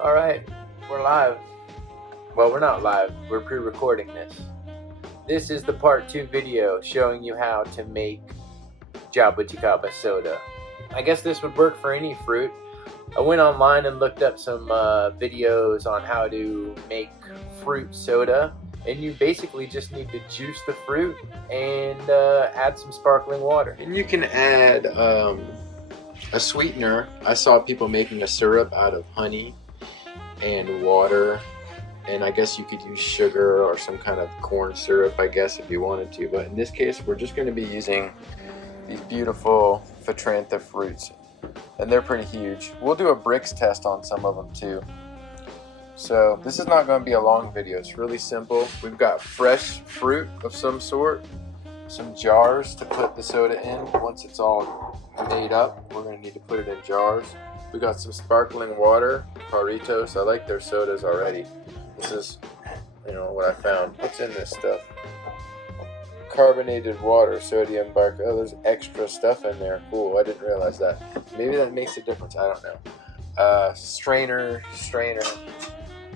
Alright, we're live. Well, we're not live, we're pre-recording this. This is the part 2 video showing you how to make Jabuticaba soda. I guess this would work for any fruit. I went online and looked up some videos on how to make fruit soda, and you basically just need to juice the fruit and add some sparkling water. And you can add a sweetener. I saw people making a syrup out of honey and water, and I guess you could use sugar or some kind of corn syrup, I guess, if you wanted to. But in this case, we're just going to be using these beautiful phitrantha fruits, and they're pretty huge. We'll do a brix test on some of them too. So this is not going to be a long video. It's really simple. We've got fresh fruit of some sort, some jars to put the soda in. Once it's all made up, we're going to need to put it in jars. We got some sparkling water, Paritos. I like their sodas already. This is, what I found. What's in this stuff? Carbonated water, sodium bark. Oh, there's extra stuff in there. Cool, I didn't realize that. Maybe that makes a difference. I don't know. Strainer,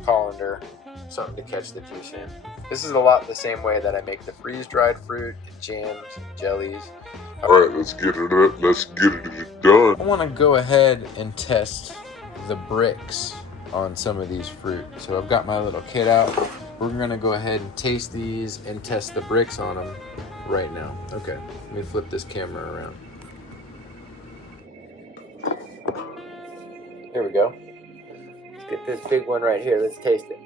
colander, something to catch the juice in. This is a lot the same way that I make the freeze-dried fruit, and jams, and jellies. Alright, let's get it done. I want to go ahead and test the brix on some of these fruit. So I've got my little kit out. We're going to go ahead and taste these and test the brix on them right now. Okay, let me flip this camera around. Here we go. Let's get this big one right here. Let's taste it.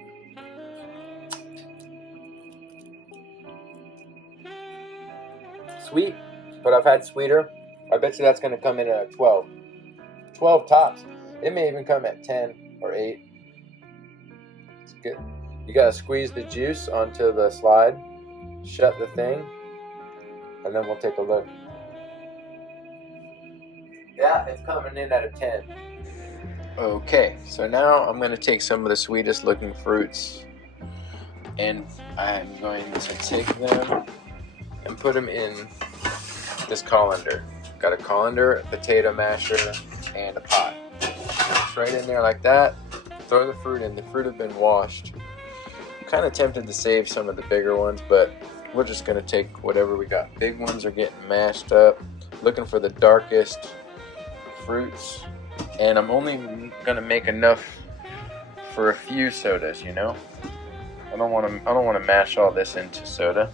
Sweet, but I've had sweeter. I bet you that's going to come in at a 12. 12 tops. It may even come at 10 or 8. It's good. You got to squeeze the juice onto the slide, shut the thing, and then we'll take a look. Yeah, it's coming in at a 10. Okay, so now I'm going to take some of the sweetest looking fruits, and I'm going to take them and put them in this colander. Got a colander, a potato masher, and a pot. It's right in there like that. Throw the fruit in. The fruit have been washed. I'm kind of tempted to save some of the bigger ones, but we're just going to take whatever we got. Big ones are getting mashed up. Looking for the darkest fruits. And I'm only going to make enough for a few sodas, I don't want to mash all this into soda.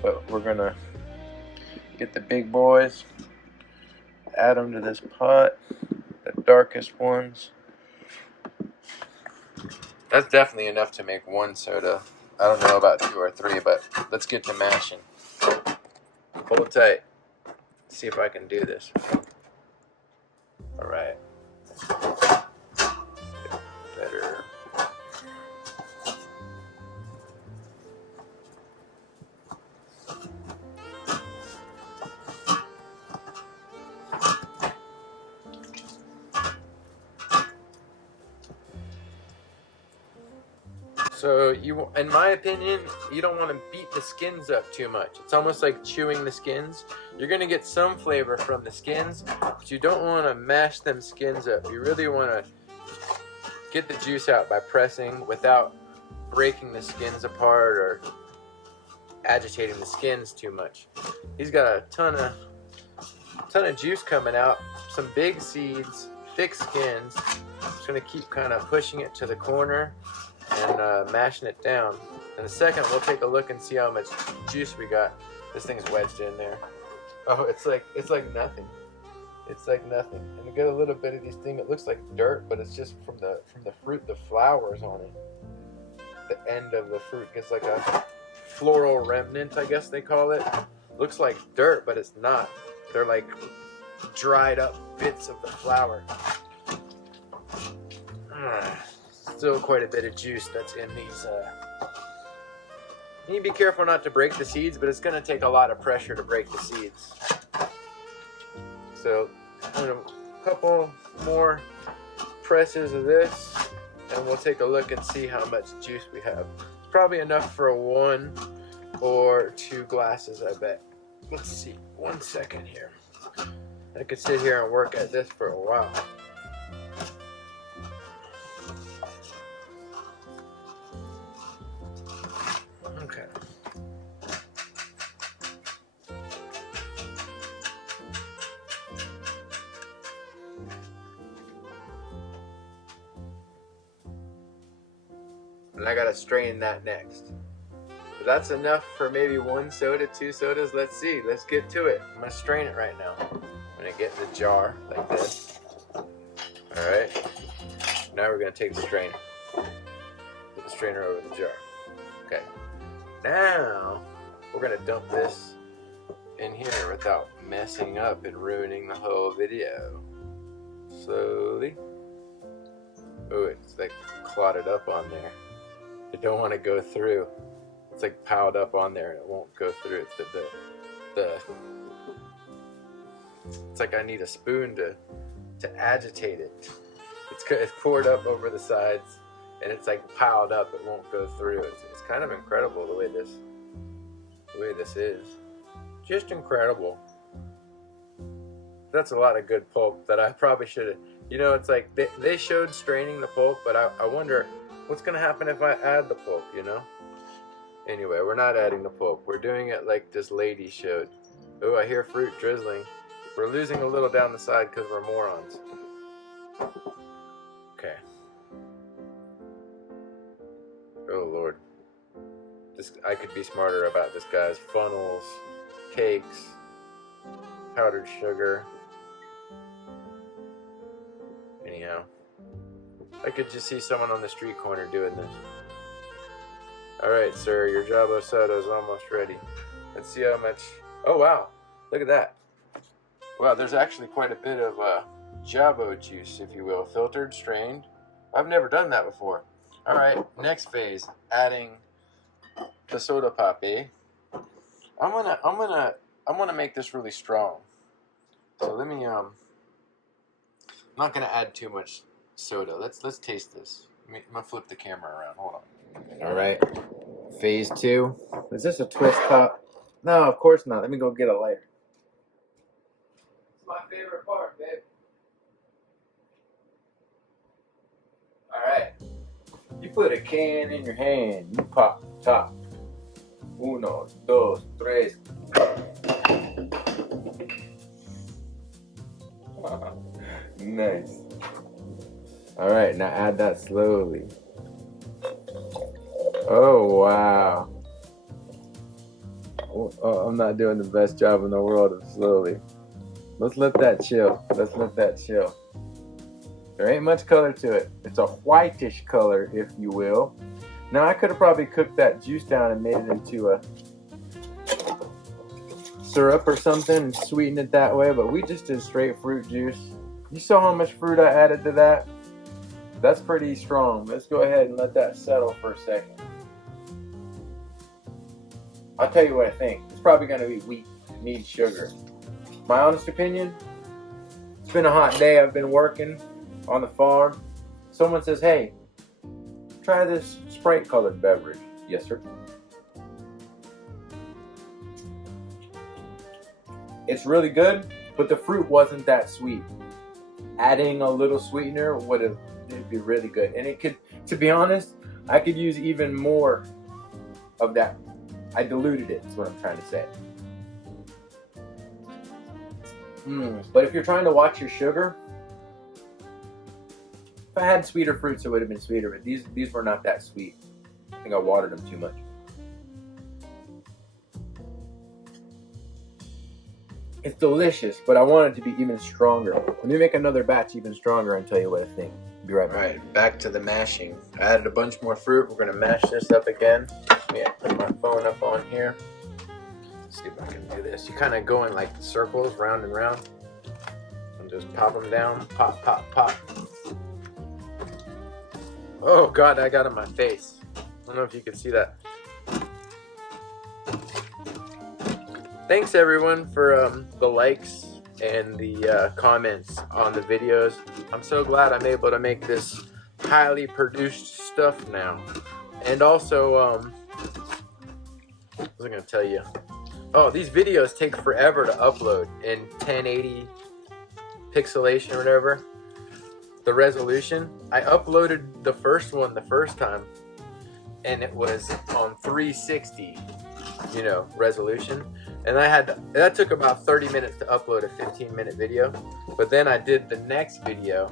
But we're going to get the big boys, add them to this pot, the darkest ones. That's definitely enough to make one soda. I don't know about 2 or 3, but let's get to mashing. Hold tight. See if I can do this. Alright. Better. So in my opinion, you don't want to beat the skins up too much. It's almost like chewing the skins. You're going to get some flavor from the skins, but you don't want to mash them skins up. You really want to get the juice out by pressing without breaking the skins apart or agitating the skins too much. He's got a ton of juice coming out, some big seeds, thick skins. I'm just going to keep kind of pushing it to the corner and mashing it down. In a second, we'll take a look and see how much juice we got. This thing's wedged in there. Oh, it's like nothing. It's like nothing. And we get a little bit of these things. It looks like dirt, but it's just from the fruit, the flowers on it. The end of the fruit gets like a floral remnant, I guess they call it. Looks like dirt, but it's not. They're like dried up bits of the flower. Still quite a bit of juice that's in these. You need to be careful not to break the seeds, but it's going to take a lot of pressure to break the seeds. So, a couple more presses of this, and we'll take a look and see how much juice we have. It's probably enough for 1 or 2 glasses, I bet. Let's see. 1 second here. I could sit here and work at this for a while. and I gotta strain that next. But that's enough for maybe 1 soda, 2 sodas. Let's see. Let's get to it. I'm gonna strain it right now. I'm gonna get the jar like this. All right. Now we're gonna take the strainer. Put the strainer over the jar. Okay. Now we're gonna dump this in here without messing up and ruining the whole video. Slowly. Oh, it's like clotted up on there. I don't want to go through. It's like piled up on there and it won't go through. It's like I need a spoon to agitate it. It's poured up over the sides and it's like piled up. It won't go through. It's kind of incredible the way this is. Just incredible. That's a lot of good pulp that I probably should have. You know, it's like they showed straining the pulp, but I wonder what's going to happen if I add the pulp, you know? Anyway, we're not adding the pulp. We're doing it like this lady showed. Oh, I hear fruit drizzling. We're losing a little down the side because we're morons. Okay. Oh, Lord. I could be smarter about this, guys. Funnels, cakes, powdered sugar. Anyhow, I could just see someone on the street corner doing this. Alright, sir, your Jabo soda is almost ready. Let's see how much. Oh, wow. Look at that. Wow, there's actually quite a bit of Jabo juice, if you will. Filtered, strained. I've never done that before. Alright, next phase. Adding the soda pop, eh? I'm gonna make this really strong. So let me I'm not gonna add too much soda. Let's taste this. I'm gonna flip the camera around. Hold on. All right. Phase 2. Is this a twist top? No, of course not. Let me go get a lighter. It's my favorite part, babe. All right. You put a can in your hand. You pop the top. 1, 2, 3. Nice. All right, now add that slowly. Oh, wow. Oh, I'm not doing the best job in the world of slowly. Let's let that chill. Let's let that chill. There ain't much color to it. It's a whitish color, if you will. Now, I could have probably cooked that juice down and made it into a syrup or something and sweetened it that way, but we just did straight fruit juice. You saw how much fruit I added to that? That's pretty strong. Let's go ahead and let that settle for a second. I'll tell you what I think. It's probably going to be weak. It needs sugar. My honest opinion, it's been a hot day. I've been working on the farm. Someone says, hey, try this Sprite colored beverage. Yes, sir. It's really good, but the fruit wasn't that sweet. Adding a little sweetener it'd be really good. And it could, to be honest, I could use even more of that. I diluted it, is what I'm trying to say. But if you're trying to watch your sugar, if I had sweeter fruits, it would have been sweeter, but these were not that sweet. I think I watered them too much. It's delicious, but I want it to be even stronger. Let me make another batch even stronger and tell you what I think. Be right back. All right, back to the mashing. I added a bunch more fruit. We're going to mash this up again. Yeah, put my phone up on here. Let's see if I can do this. You kind of go in like circles, round and round. And just pop them down. Pop, pop, pop. Oh, God, I got it in my face. I don't know if you can see that. Thanks, everyone, for the likes and the comments on the videos. I'm so glad I'm able to make this highly produced stuff now. And also, what was I going to tell you? Oh, these videos take forever to upload in 1080 pixelation or whatever. The resolution. I uploaded the first one the first time, and it was on 360, resolution. And that took about 30 minutes to upload a 15-minute video. But then I did the next video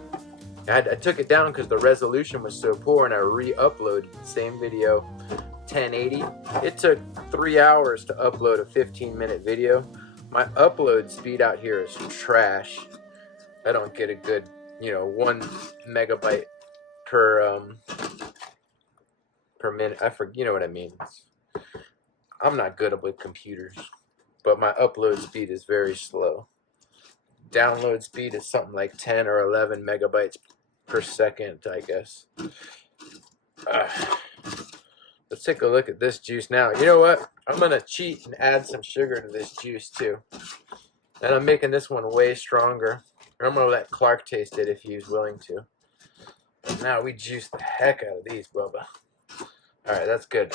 I took it down because the resolution was so poor, and I re-uploaded the same video 1080. It took 3 hours to upload a 15-minute video. My upload speed out here is trash. I don't get a good, 1 megabyte per minute. I forget, you know what I mean. I'm not good with computers, but my upload speed is very slow. Download speed is something like 10 or 11 megabytes per second, I guess. Let's take a look at this juice now. You know what? I'm going to cheat and add some sugar to this juice too. And I'm making this one way stronger. I'm going to let Clark taste it if he's willing to. Now we juice the heck out of these, Bubba. Alright, that's good.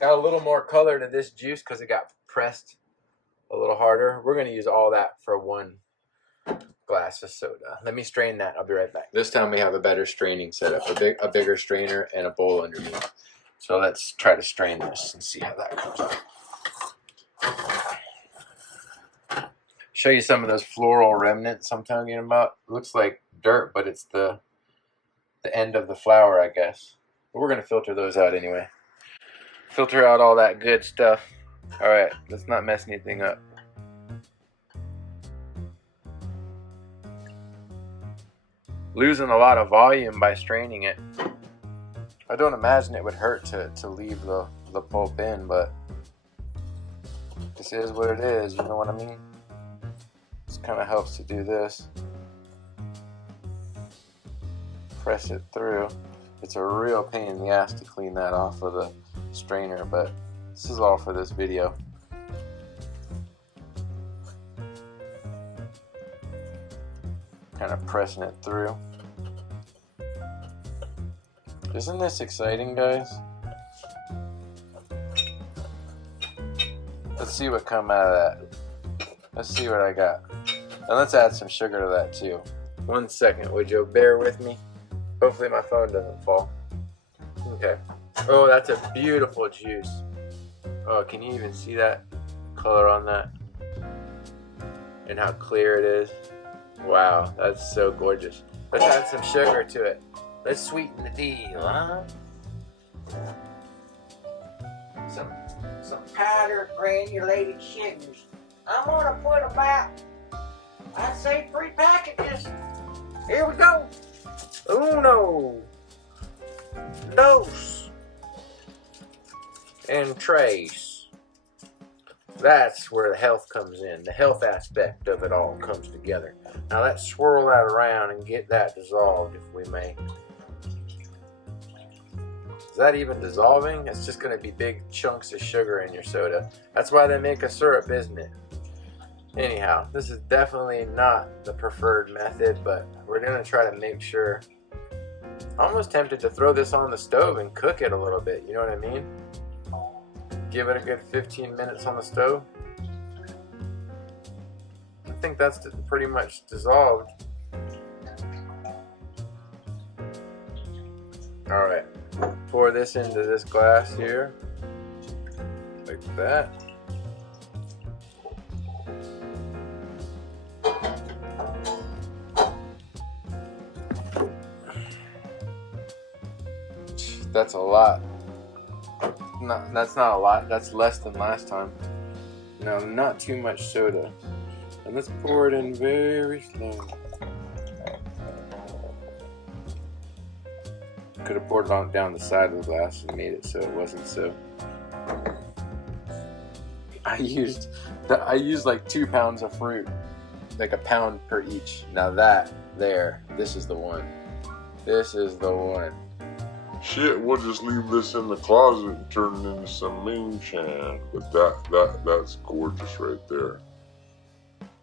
Got a little more color to this juice because it got pressed a little harder. We're going to use all that for 1 glass of soda. Let me strain that. I'll be right back. This time we have a better straining setup, a bigger strainer and a bowl underneath. So let's try to strain this and see how that comes out. Show you some of those floral remnants I'm talking about. It looks like dirt, but it's the end of the flower, I guess. But we're going to filter those out anyway. Filter out all that good stuff. Alright, let's not mess anything up. Losing a lot of volume by straining it. I don't imagine it would hurt to leave the pulp in, but this is what it is, you know what I mean? This kind of helps to do this. Press it through. It's a real pain in the ass to clean that off of the strainer, but this is all for this video. Kind of pressing it through. Isn't this exciting, guys? Let's see what come out of that. Let's see what I got. And let's add some sugar to that too. 1 second, would you bear with me? Hopefully my phone doesn't fall. Okay. Oh, that's a beautiful juice. Oh, can you even see that color on that? And how clear it is. Wow, that's so gorgeous. Let's add some sugar to it. Let's sweeten the deal, huh? Some powdered granulated sugars. I'm gonna put about, I'd say 3 packages. Here we go. Uno, dos, and tres. That's where the health comes in. The health aspect of it all comes together. Now let's swirl that around and get that dissolved, if we may. Is that even dissolving? It's just going to be big chunks of sugar in your soda. That's why they make a syrup, isn't it? Anyhow, this is definitely not the preferred method, but we're going to try to make sure. I'm almost tempted to throw this on the stove and cook it a little bit, you know what I mean? Give it a good 15 minutes on the stove. I think that's pretty much dissolved. Alright, pour this into this glass here, like that. That's a lot. No, that's not a lot. That's less than last time. No, not too much soda. And let's pour it in very slow. Could have poured it on down the side of the glass and made it so it wasn't so. I used like 2 pounds of fruit, like a pound per each. Now this is the one. This is the one. Shit, we'll just leave this in the closet and turn it into some moonshine. But that's gorgeous right there.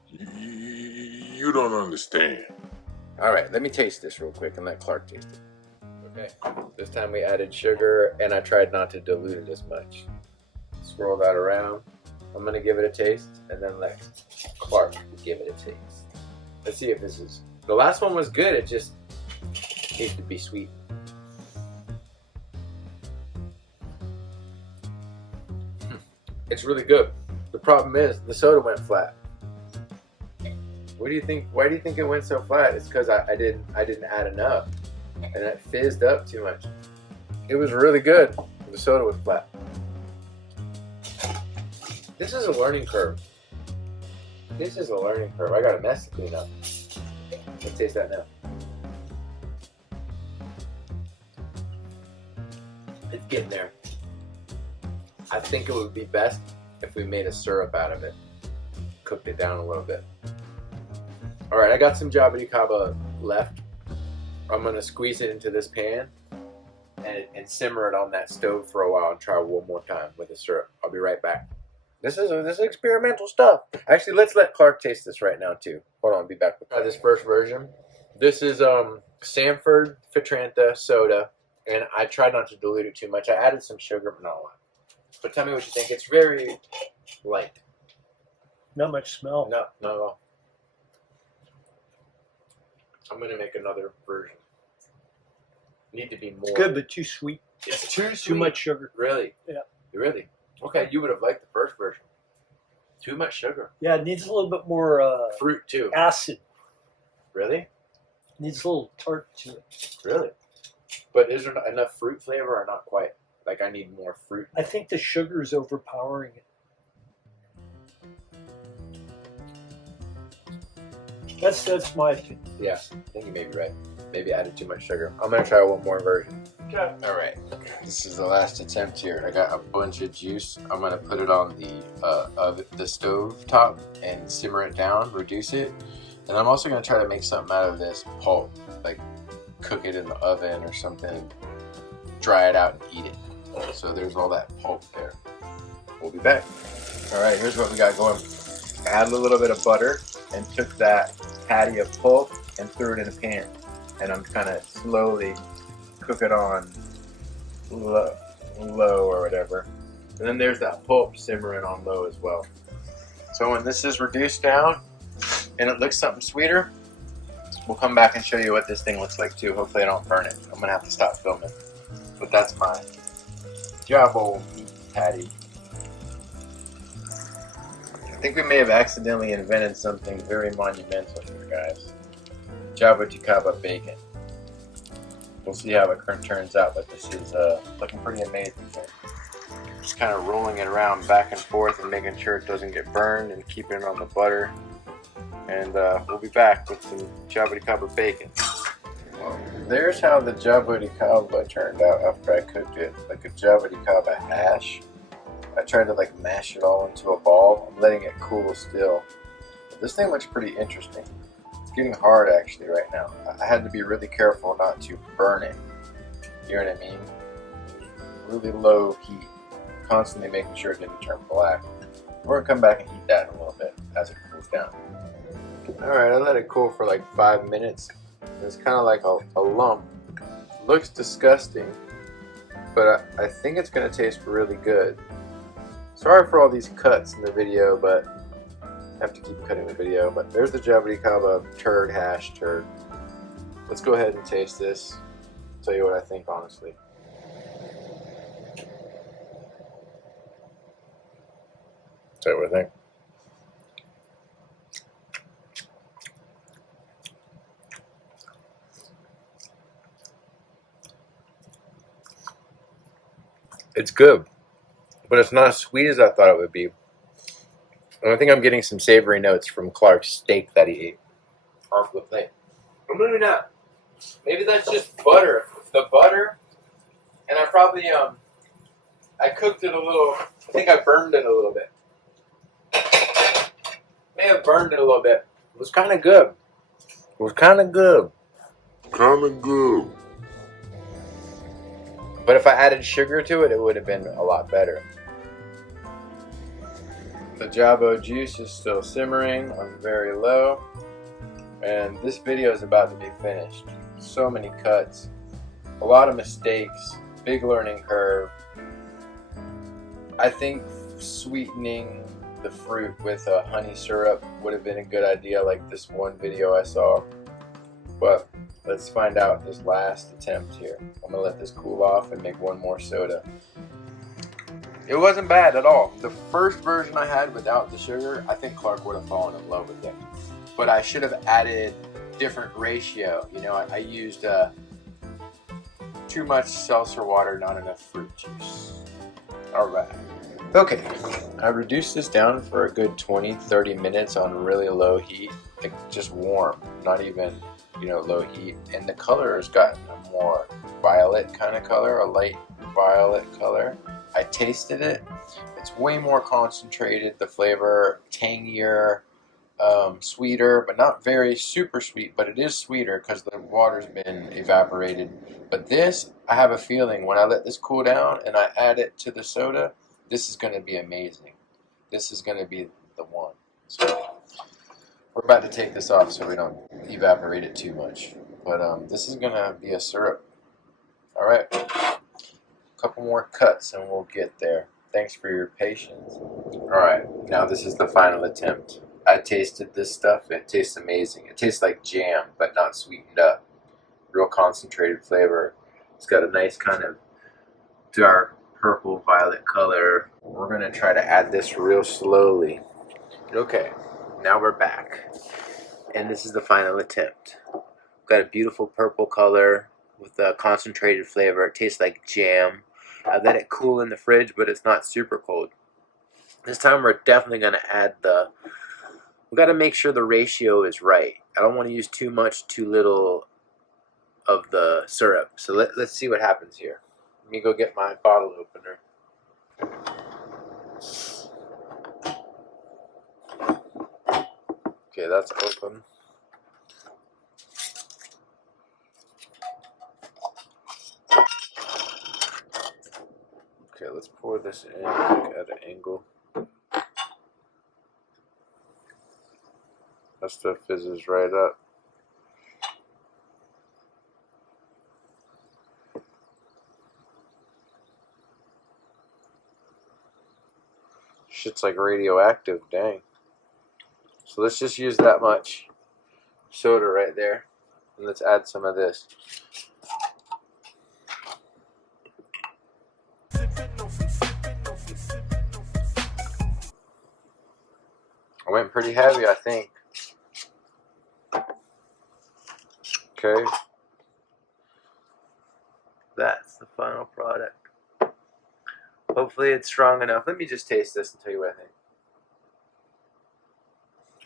You don't understand. All right, let me taste this real quick and let Clark taste it. Okay, this time we added sugar and I tried not to dilute it as much. Swirl that around. I'm gonna give it a taste and then let Clark give it a taste. Let's see if this is, the last one was good, it just needs to be sweet. It's really good. The problem is the soda went flat. What do you think? Why do you think it went so flat? It's because I didn't add enough, and it fizzed up too much. It was really good. The soda was flat. This is a learning curve. This is a learning curve. I got a mess to clean up. Let's taste that now. It's getting there. I think it would be best if we made a syrup out of it. Cooked it down a little bit. Alright, I got some Jabuticaba left. I'm going to squeeze it into this pan and simmer it on that stove for a while and try one more time with the syrup. I'll be right back. This is experimental stuff. Actually, let's let Clark taste this right now too. Hold on, I'll be back with this first version. This is Sanford phitrantha soda, and I tried not to dilute it too much. I added some sugar, but not a lot. But tell me what you think. It's very light. Not much smell. No, not at all. I'm gonna make another version. Need to be more. It's good, but too sweet. It's too sweet. Too much sugar. Really? Yeah. Really? Okay, you would have liked the first version. Too much sugar. Yeah, it needs a little bit more Fruit too. acid. Really? Needs a little tart to it. Really? But is there enough fruit flavor or not quite? Like I need more fruit. I think the sugar is overpowering it. That's my opinion. Yeah, I think you may be right. Maybe I added too much sugar. I'm gonna try one more version. Okay. All right, this is the last attempt here. I got a bunch of juice. I'm gonna put it on the stove top and simmer it down, reduce it, and I'm also gonna try to make something out of this pulp, like cook it in the oven or something, dry it out and eat it. So there's all that pulp there. We'll be back. All right, here's what we got going. I added a little bit of butter and took that patty of pulp and threw it in a pan, and I'm kind of slowly cook it on low or whatever. And then there's that pulp simmering on low as well. So when this is reduced down and it looks something sweeter, we'll come back and show you what this thing looks like too. Hopefully I don't burn it. I'm gonna have to stop filming. But that's my Jabo meat patty. I think we may have accidentally invented something very monumental here, guys. Jabuticaba bacon. We'll see how it turns out, but this is looking pretty amazing here. Just kind of rolling it around back and forth and making sure it doesn't get burned and keeping it on the butter. And we'll be back with some Jabuticaba bacon. Well, there's how the Jabuticaba turned out after I cooked it, like a Jabuticaba hash. I tried to like mash it all into a ball. I'm letting it cool still. But this thing looks pretty interesting. It's getting hard actually right now. I had to be really careful not to burn it. You know what I mean? Really low heat. Constantly making sure it didn't turn black. We're gonna come back and eat that in a little bit as it cools down. Alright, I let it cool for like 5 minutes. It's kind of like a lump. Looks disgusting, but I think it's gonna taste really good. Sorry for all these cuts in the video, but I have to keep cutting the video. But there's the Jabuticaba hash turd. Let's go ahead and taste this. Tell you what I think, honestly. Tell you what I think. It's good, but it's not as sweet as I thought it would be. And I think I'm getting some savory notes from Clark's steak that he ate off the plate. But maybe not. Maybe that's just butter. The butter, and I probably I cooked it a little. I think I burned it a little bit. May have burned it a little bit. It was kind of good. It was kind of good. Kind of good. But if I added sugar to it, it would have been a lot better. The Jabo juice is still simmering on very low. And this video is about to be finished. So many cuts. A lot of mistakes. Big learning curve. I think sweetening the fruit with a honey syrup would have been a good idea, like this one video I saw. But let's find out this last attempt here. I'm gonna let this cool off and make one more soda. It wasn't bad at all. The first version I had without the sugar, I think Clark would have fallen in love with it. but I should have added different ratio. You know, I used too much seltzer water, not enough fruit juice. All right. Okay, I reduced this down for a good 20-30 minutes on really low heat, like just warm, not even, you know, low heat. And the color has gotten a more violet kind of color, a light violet color. I tasted it. It's way more concentrated, the flavor, tangier, sweeter, but not very super sweet, but it is sweeter because the water's been evaporated. But this, I have a feeling when I let this cool down and I add it to the soda, this is going to be amazing. This is going to be the one. So we're about to take this off so we don't evaporate it too much. But this is going to be a syrup. All right. A couple more cuts and we'll get there. Thanks for your patience. All right. Now this is the final attempt. I tasted this stuff. It tastes amazing. It tastes like jam, but not sweetened up. Real concentrated flavor. It's got a nice kind of dark purple violet color. We're going to try to add this real slowly. Okay, now we're back. And this is the final attempt. Got a beautiful purple color with a concentrated flavor. It tastes like jam. I let it cool in the fridge, but it's not super cold. This time we're definitely going to add we got to make sure the ratio is right. I don't want to use too much, too little of the syrup. So let's see what happens here. Let me go get my bottle opener. Okay, that's open. Okay, let's pour this in at an angle. That stuff fizzes right up. Shit's like radioactive, dang. So let's just use that much soda right there. And let's add some of this. I went pretty heavy, I think. Okay. That's the final product. Hopefully it's strong enough. Let me just taste this and tell you what I think.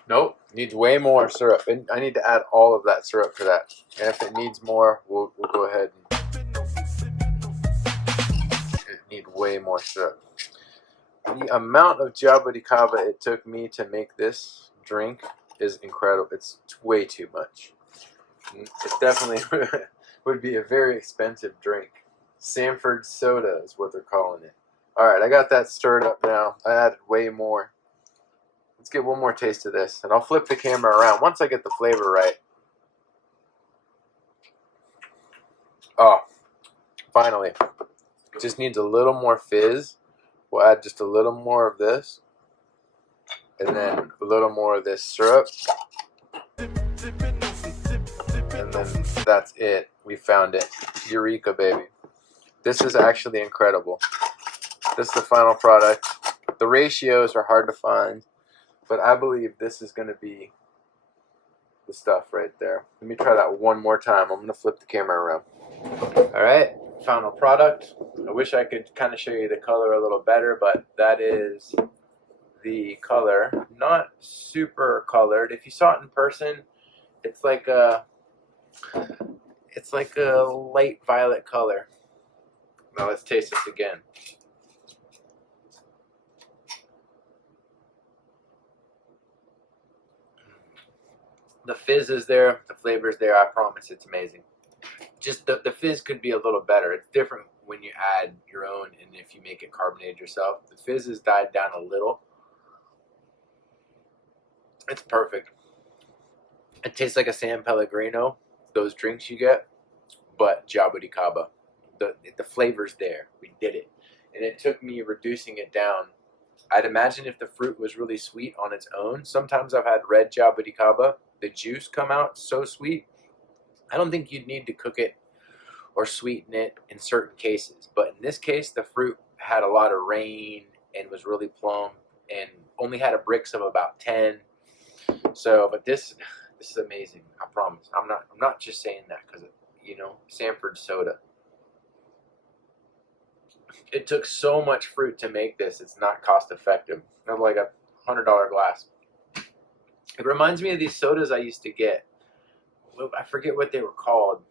Nope, needs way more syrup. And I need to add all of that syrup to that. And if it needs more, we'll go ahead and it need way more syrup. The amount of Jabuticaba it took me to make this drink is incredible. It's way too much. It definitely would be a very expensive drink. Sanford soda is what they're calling it. Alright, I got that stirred up now. I added way more. Let's get one more taste of this, and I'll flip the camera around once I get the flavor right. Oh, finally. It just needs a little more fizz. We'll add just a little more of this, and then a little more of this syrup. And then that's it. We found it. Eureka, baby. This is actually incredible. This is the final product. The ratios are hard to find, but I believe this is going to be the stuff right there. Let me try that one more time. I'm going to flip the camera around. Alright, final product. I wish I could kind of show you the color a little better, but that is the color. Not super colored. If you saw it in person, it's like a light violet color. Now let's taste this again. The fizz is there, the flavor is there. I promise it's amazing. Just the fizz could be a little better. It's different when you add your own and if you make it carbonated yourself. The fizz has died down a little. It's perfect. It tastes like a San Pellegrino, those drinks you get, but Jabuticaba. The flavor's there. We did it. And it took me reducing it down. I'd imagine if the fruit was really sweet on its own. Sometimes I've had red Jabuticaba. The juice come out so sweet. I don't think you'd need to cook it or sweeten it in certain cases. But in this case, the fruit had a lot of rain and was really plump and only had a brix of about 10. So, but this is amazing. I promise. I'm not just saying that because, you know, Sanford soda. It took so much fruit to make this. It's not cost effective. It's like a $100 glass. It reminds me of these sodas I used to get. I forget what they were called.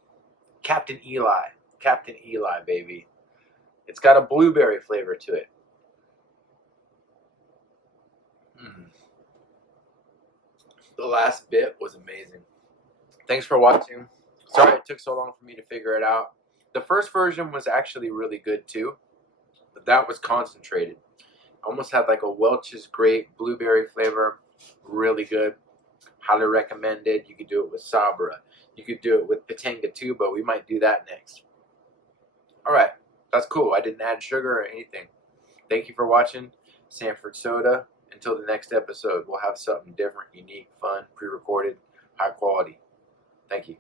Captain Eli. Captain Eli, baby. It's got a blueberry flavor to it. The last bit was amazing. Thanks for watching. Sorry it took so long for me to figure it out. The first version was actually really good too, but that was concentrated. Almost had like a Welch's grape blueberry flavor. Really good. Highly recommended. You could do it with Sabra. You could do it with Pitanga too, but we might do that next. Alright, that's cool. I didn't add sugar or anything. Thank you for watching Sanford Soda. Until the next episode, we'll have something different, unique, fun, pre-recorded, high quality. Thank you.